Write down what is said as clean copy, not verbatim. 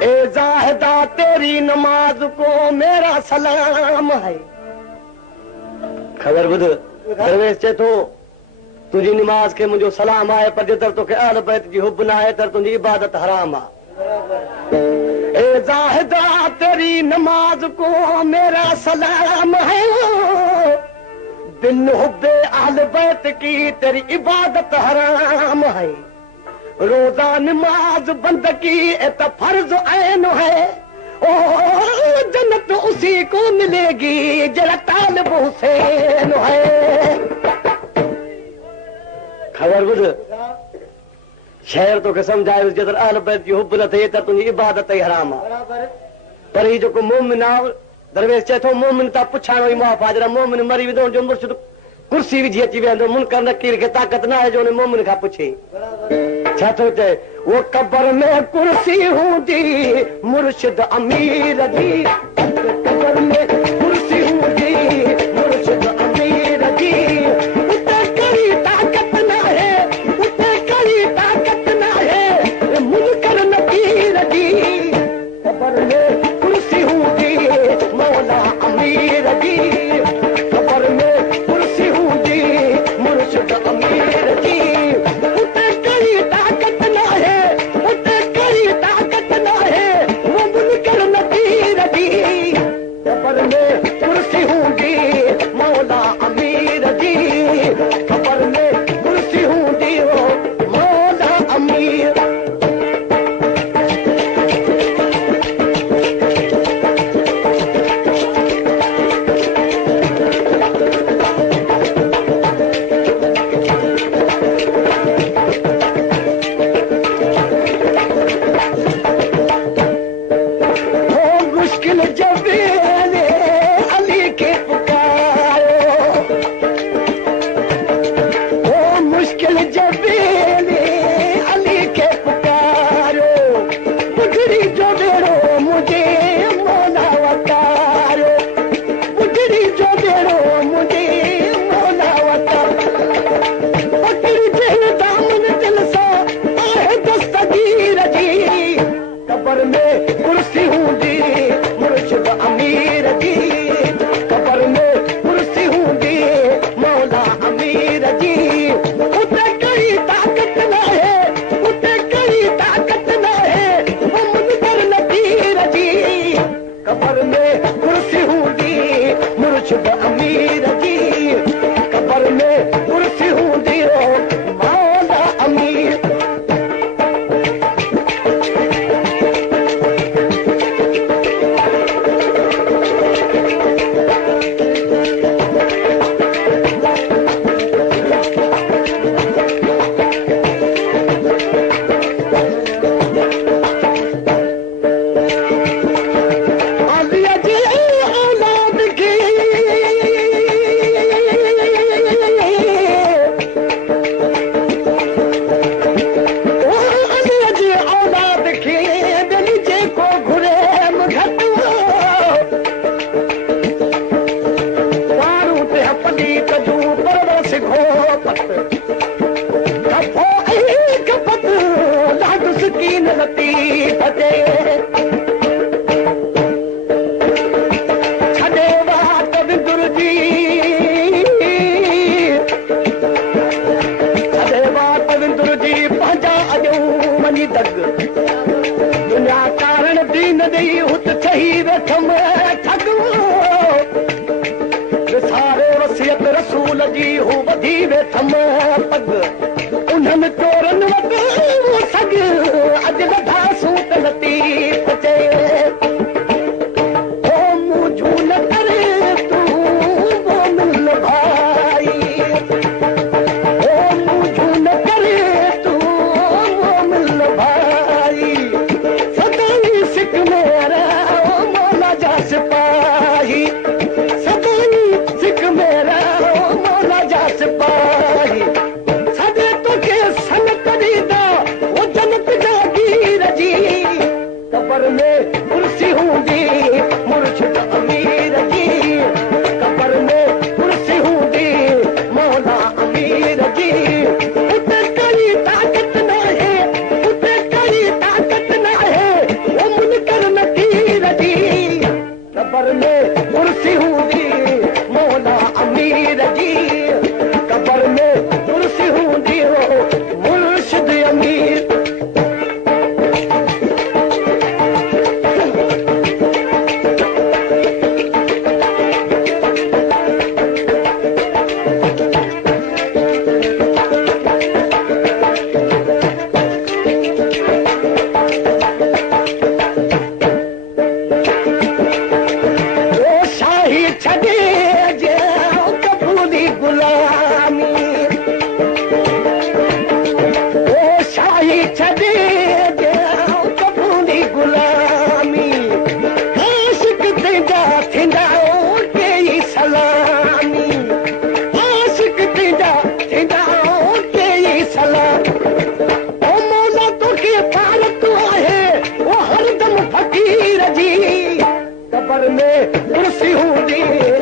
ए जाहिदा तेरी नमाज को मेरा सलाम है। खबर बुध दरवेश चे तो तुझी नमाज के मुझो सलाम आए, पर जेतर तो के अहल बैत जी हुब ना है तर तुझी इबादत हराम आ। ए जाहिदा तेरी नमाज को मेरा सलाम है, बिन हुब्बे अहल बैत की तेरी इबादत हराम है। रोजा नमाज बंदगी एत फर्ज ऐन है, ओ जन्नत उसी को मिलेगी जरा तालिब हुसैन है। खबर बुध शहर तो के समझाए जेतर अहल बैत जी हुब न थे त तुंहिंजी इबादत ही हराम आहे। पर ही जेको मोमिन आहे दरवेश चए थो मोमिन त पुछाणो ई मुआफ़ आहे। जॾहिं मोमिन मरी वेंदो जो मुर्शिद कुर्सी विझी अची वेंदो, मुनकर नकीर खे ताक़त न आहे जो हुन मोमिन खां पुछे। छा थो चए वो कब्र में कुर्सी हूंदी मुर्शिद अमीर जी, कब्र में कुर्सी हूंदी मुर्शिद अमीर जी, उते कड़ी ताक़त न है, उते कड़ी ताक़त न है मुनकर नकीर जी। कब्र में कुर्सी हूंदी मौला अमीर जी, कब्र में कुर्सी हूंदी मुर्शिद अमीर जी, उते कड़ी ताक़त न है, उते कड़ी ताक़त न है वो मुनकर नकीर जी। कब्र में कुर्सी हूंदी मौला अमीर जी, कब्र में कुर्सी हूंदी वो मौला अमीर। मुश्किल जब अली के पुकारो, ओ मुश्किल जब अली के पुकारो, बुझड़ी जो बेड़ो मुझे मौला वतारो, बुझड़ी जो बेड़ो मुझे मौला वतारो, पकड़ी जे दामन दिल सा आहे दस्तगीर जी। कब्र में कुर्सी हूंदी मुर्शिद अमीर जी, कब्र में कुर्सी हूंदी मौला अमीर जी, उते कड़ी ताक़त न है, उते कड़ी ताक़त न है वो मुनकर नकीर जी। कब्र में कुर्सी हूंदी मुर्शिद अमीर जी, कब्र में कुर्सी हूंदी मौला अमीर। आलिया जी औलाद की ओ आलिया जी औलाद की दिल जे को घुरे घटो वारू ते हपली कजू परवरस घोपत कफो एक पत लाड सकीन लतीफ जे छॾे वात विंदुर जी, छॾे वात विंदुर जी पंहिंजा अॼूं वञी दग, दुनिया कारण दीन ॾेई हुत चही वेठमि ठग, विसारे वसियत रसूल जी हू वधी वेठमि पग, उन्हनि चोरनि वटि सग अॼु लधा सूत लतीफ़ चए ओ मुझू न करे तूं मोमिन भाई, ओ मुझू न करे तूं मोमिन भाई, सदाई सिक मेरा मौला जा सिपाही, सदाई सिक मेरा मौला जा सिपाही, दरबार में कुर्सी हूंदी